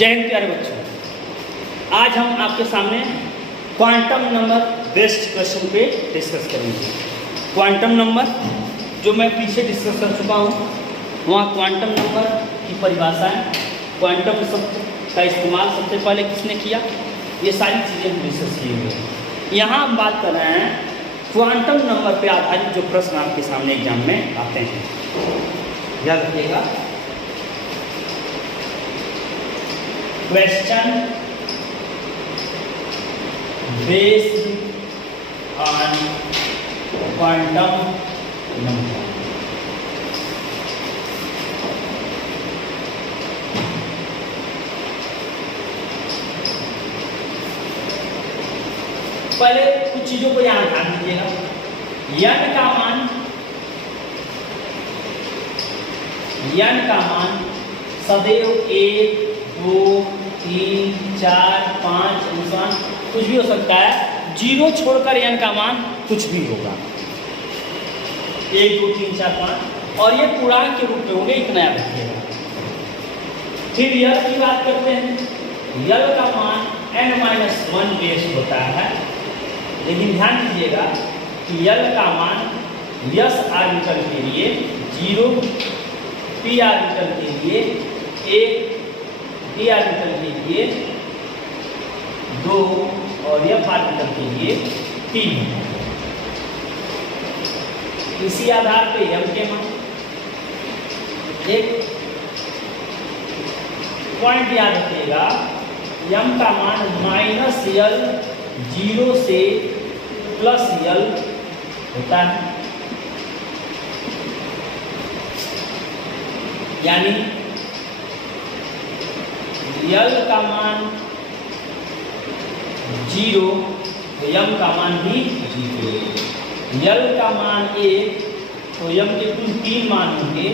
जय हिंद प्यारे बच्चों, आज हम आपके सामने क्वांटम नंबर बेस्ड क्वेश्चन पे डिस्कस करेंगे। क्वांटम नंबर जो मैं पीछे डिस्कस कर चुका हूँ, वहाँ क्वांटम नंबर की परिभाषा है, क्वांटम शब्द का इस्तेमाल सबसे पहले किसने किया, ये सारी चीज़ें हम डिस्कस किए हुए हैं। यहाँ हम बात कर रहे हैं क्वांटम नंबर पे आधारित जो प्रश्न आपके सामने एग्जाम में आते हैं। याद रखिएगा, question based on quantum number. पहले कुछ चीजों को यहाँ ध्यान दीजिएगा। n का मान सदैव 1, 2, 3, 4, 5 अनुसार कुछ भी हो सकता है। 0 छोड़कर n का मान कुछ भी होगा, 1, 2, 3, 4, 5, और ये पूर्णांक के रूप में होंगे, इतना याद रखिएगा। फिर यल की बात करते हैं। यल का मान n-1 बेस होता है, लेकिन ध्यान दीजिएगा कि यल का मान s ऑर्बिटल के लिए 0, p ऑर्बिटल के लिए 1, d ऑर्बिटल के लिए 2 और f ऑर्बिटल के लिए 3। इसी आधार पे m के मान, एक पॉइंट याद रखिएगा, m का मान -l 0 से +l होता है, यानी यल का मान 0 तो m का मान भी 0। यल का मान 1 तो m के कुल 3 मान होंगे।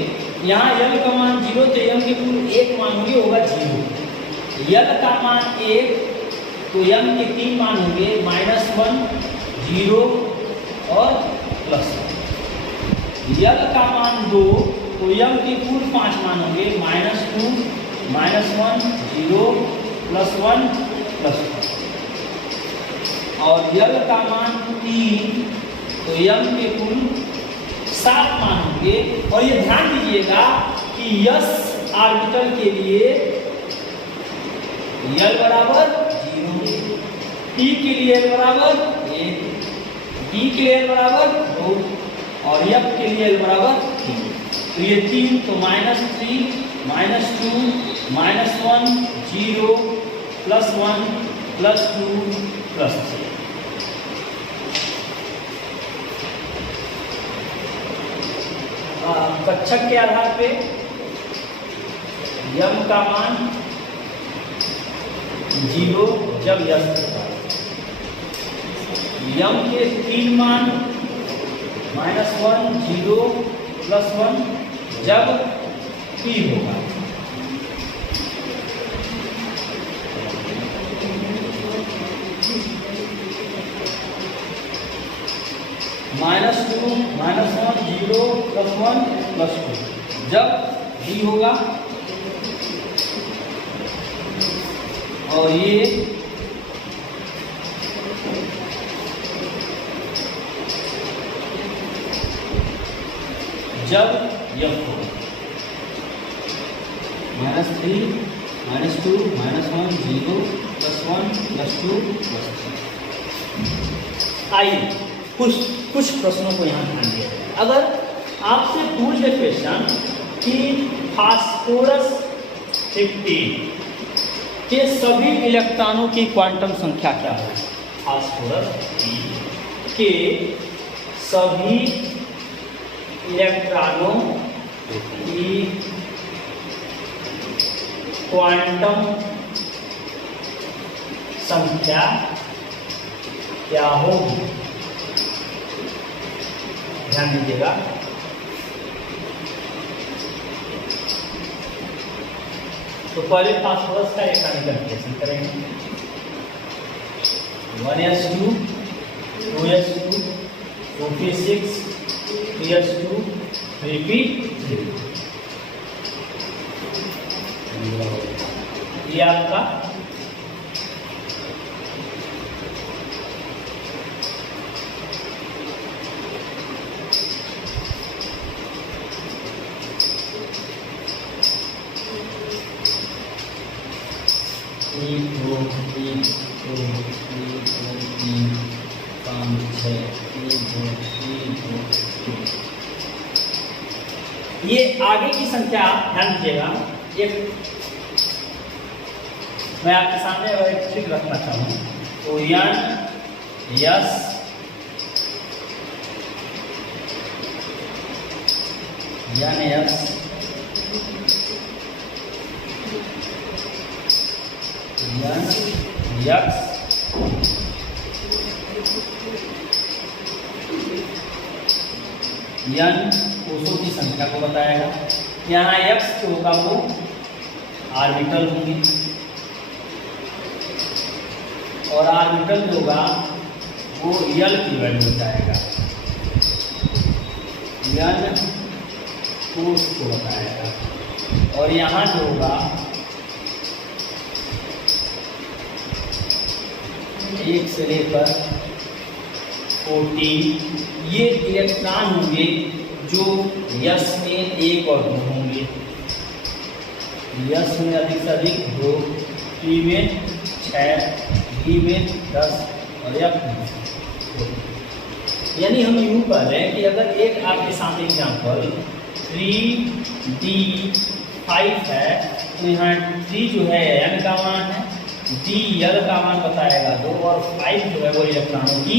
यहाँ यल का मान 0 तो m के कुल 1 मान होंगे, होगा 0। यल का मान 1 तो m के 3 मान होंगे, -1, 0 और +1। यल का मान 2 तो m के कुल 5 मान होंगे, -2, -1, 0, +1, +1। और यल का मान 3 तो m के कुल 7 मान होंगे। और ये ध्यान दीजिएगा कि s ऑर्बिटल के लिए l बराबर 0, p के लिए l बराबर 1, d के लिए l बराबर 2 और f के लिए l बराबर 3। तो ये 3 तो -3, -2, -1, 0, +1, +2, +3। कक्षक के आधार पे m का मान 0 जब s होता है, m के 3 मान -1, 0, +1 जब p होगा। -2, -1, 0, +1, +2 जब d होगा। और ये जब f होगा। -3, -2, -1, 0, +1, +2, +3। आइए कुछ प्रश्नों को यहाँ ध्यान दिया जाए। अगर आपसे पूछ दे क्वेश्चन कि फास्फोरस 15 के सभी इलेक्ट्रॉनों की क्वांटम संख्या क्या है, फास्फोरस के सभी इलेक्ट्रॉनों की क्वांटम संख्या क्या होगी। ध्यान दीजिएगा, तो पहले फास्फोरस का एक कैलकुलेशन करेंगे। 1s2, 2s2, 2p6, 3s2, 3p3। ये आपका एक दो तीन पाँच छः ये आगे की संख्या ध्यान दीजिएगा। एक मैं आपके सामने एक ट्रिक रखना चाहूँ तो यन यस यन यस यन यक्स यन कोषों की संख्या को बताएगा। यहाँ एक्स जो होगा वो आर्बिटल होंगे और आर्बिटल जो होगा वो यल की वैल्यू बताएगा, यन कोष को बताएगा। और यहाँ जो होगा एक से लेकर 14 ये इलेक्ट्रॉन होंगे जो यस में 1 और 2 होंगे, यस में अधिक से अधिक 2, पी में 6, डी में 10 और एफ में 2। यानी हम यूँ कह रहे हैं कि अगर एक आपके सामने एग्जाम्पल 3D5 है तो यहाँ 3 जो है एन का मान है, डी यल का मान बताएगा 2 और 5 जो है वो इलेक्ट्रॉनों की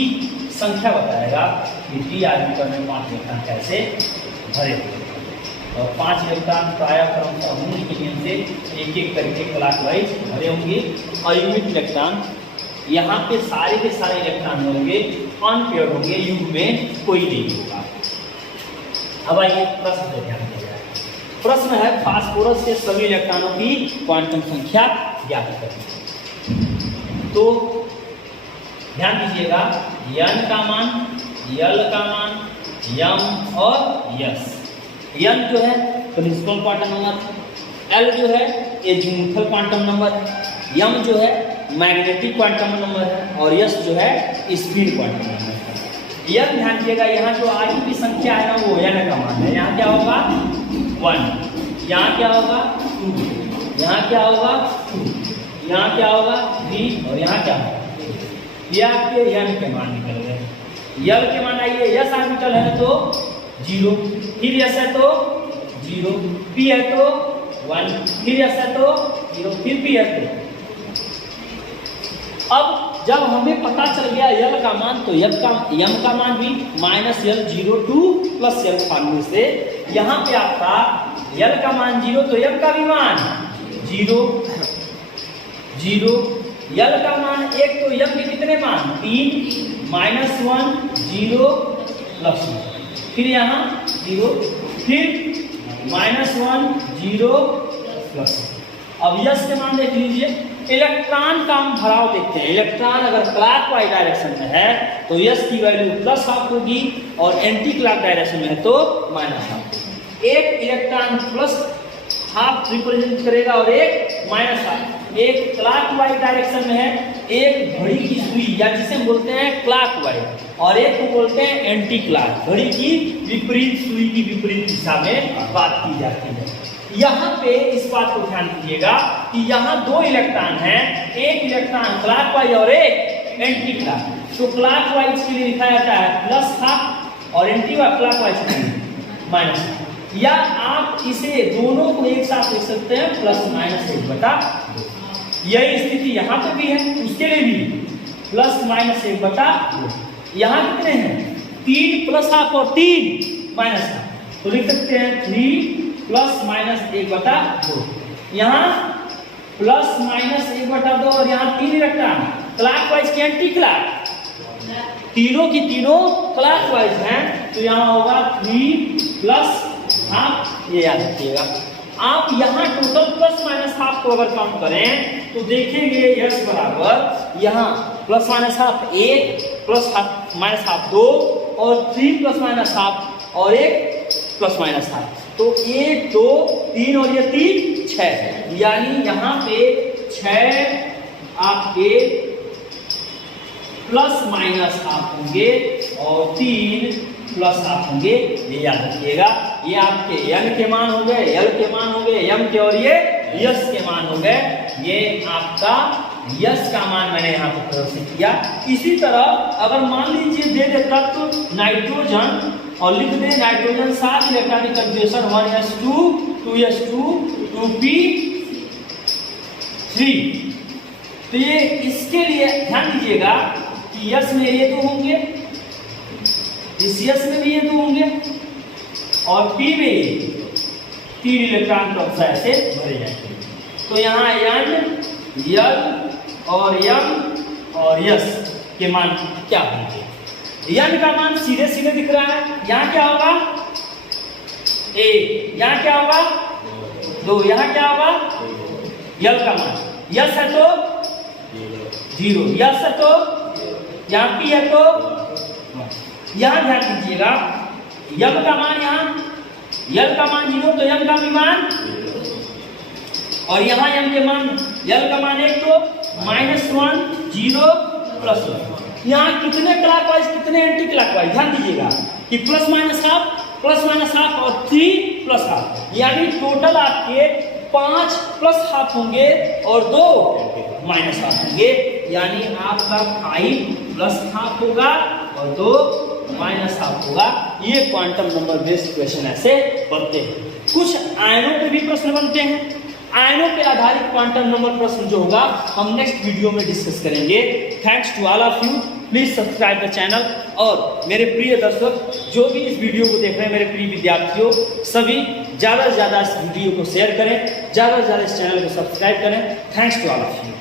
संख्या बताएगा कि डी आर्बिटल में 5 इलेक्ट्रॉन कैसे भरे हुए और 5 इलेक्ट्रॉन प्राय क्रमशः मूल के नियम से एक एक करके क्लॉकवाइज भरे होंगे। अयुग्मित इलेक्ट्रॉन यहाँ पे सारे के सारे इलेक्ट्रॉन होंगे अनपेयर्ड होंगे, युग्म में कोई नहीं होगा। अब आइए प्रश्न पे ध्यान दिया जाए। प्रश्न है फास्फोरस के सभी इलेक्ट्रॉनों की क्वांटम संख्या ज्ञात करें। तो ध्यान दीजिएगा यन का मान, यल का मान, यम और यस। यन जो है प्रिंसिपल क्वांटम नंबर, एल जो है एजीमुथल क्वांटम नंबर है, यम जो है मैग्नेटिक क्वांटम नंबर है और यस जो है स्पिन क्वांटम नंबर है। यन ध्यान दीजिएगा यहाँ जो आयु की संख्या है ना वो यन का मान है। यहाँ क्या होगा 1, यहाँ क्या होगा 2, यहाँ क्या होगा 2, यहाँ क्या होगा 3 और यहाँ क्या होगा। ये आपके यन के मान निकल गए। यल के मान आइए, यस आर्बिटल है तो 0, फिर यस है तो 0, पी है तो 1, फिर यस है तो 0, फिर पी है तो। अब जब हमें पता चल गया यल का मान तो यम का मान भी -L 0 to +L फॉर्मूले से यहाँ पे आपका यल का मान 0 तो यम का भी मान 0 0, यल का मान 1 तो यम के कितने मान 3, -1 0 +1, फिर यहाँ 0, फिर -1 0 +1। अब यस के मान देख लीजिए। इलेक्ट्रॉन का हम भराव देखते हैं। इलेक्ट्रॉन अगर क्लॉकवाइज डायरेक्शन में है तो यस की वैल्यू +1/2 होगी और एंटी क्लॉक डायरेक्शन में है तो -1/2। एक इलेक्ट्रॉन +1/2 रिप्रेजेंट करेगा और एक -1/2। एक क्लॉकवाइज डायरेक्शन में है, एक घड़ी की सुई या जिसे हम बोलते हैं क्लॉकवाइज और एक को बोलते हैं एंटी क्लॉक, घड़ी की विपरीत सुई की विपरीत दिशा में बात की जाती है। यहाँ पे इस बात को ध्यान दीजिएगा कि यहाँ 2 इलेक्ट्रॉन हैं, एक इलेक्ट्रॉन क्लॉकवाइज और एक एंटी क्लॉक। तो क्लॉकवाइज के लिए लिखा जाता है +1/2 और एंटी क्लॉकवाइज के लिए -1/2। या आप इसे दोनों को एक साथ लिख सकते हैं +-1/2। यही स्थिति यहाँ पे भी है, उसके लिए भी +-1/2। यहाँ कितने हैं 3 +1/2 और 3 -1/2 तो लिख सकते हैं 3 +-1/2। यहाँ +-1/2 और यहाँ 3 इलेक्ट्रॉन क्लॉकवाइज के एंटी क्लॉक, तीनों की तीनों क्लॉकवाइज हैं तो यहाँ होगा 3 +1/2। ये याद रखिएगा। आप यहाँ टोटल +-1/2 को अगर काउंट करें तो देखेंगे यस बराबर यहाँ +-1/2 1 +-1/2 2 और 3 +-1/2 और एक +-1/2 तो 1 2 3 और ये 3 6, यानी यहाँ पे 6 आपके प्लस माइनस आप होंगे और 3 प्लस आप होंगे। ये याद रखिएगा, ये आपके n के मान हो गए, l के मान हो गए, m के, और ये s के मान हो गए। ये आपका s का मान मैंने यहाँ पर प्रदर्शित किया। इसी तरह अगर मान लीजिए दे दे तत्व नाइट्रोजन और लिख दे nitrogen 7 electronic conjugation 1s2 2s2 2p3, तो ये इसके लिए ध्यान दीजिएगा कि यस में ये दो होंगे, इस यस में भी ये दो होंगे, और पी में ये 3 इलेक्ट्रॉन कक्षा ऐसे भरे जाएंगे। तो यहाँ एन, यल और यम और यस के मान क्या होंगे? एन का मान सीधे सीधे दिख रहा है, यहाँ क्या होगा? ए, यहाँ क्या होगा? 2, यहाँ क्या होगा? यल का मान, यस है तो 0, यस है तो, यहाँ पी है तो, यहाँ ध्यान दीजिएगा यम का मान, यहाँ यल का मान 0 तो यम का भी मान, और यहाँ यम के मान, यल का मान 1 तो -1 0 +1। यहाँ कितने क्लॉकवाइज कितने एंटी क्लॉकवाइज, ध्यान दीजिएगा कि प्लस माइनस हाफ और 3 प्लस हाफ, यानी टोटल आपके 5 प्लस हाफ होंगे और 2 माइनस हाफ होंगे, यानी आपका 5 प्लस हाफ होगा और 2 माइनस हाफ होगा। ये क्वांटम नंबर बेस्ड क्वेश्चन ऐसे बनते हैं। कुछ आयनों पे भी प्रश्न बनते हैं। आयनों पे आधारित क्वांटम नंबर प्रश्न जो होगा हम नेक्स्ट वीडियो में डिस्कस करेंगे। Thanks to all of you, please subscribe the channel. और मेरे प्रिय दर्शक जो भी इस वीडियो को देख रहे हैं, मेरे प्रिय विद्यार्थियों, सभी ज़्यादा से ज़्यादा इस वीडियो को शेयर करें, ज़्यादा से ज़्यादा इस चैनल को सब्सक्राइब करें। Thanks to all of you.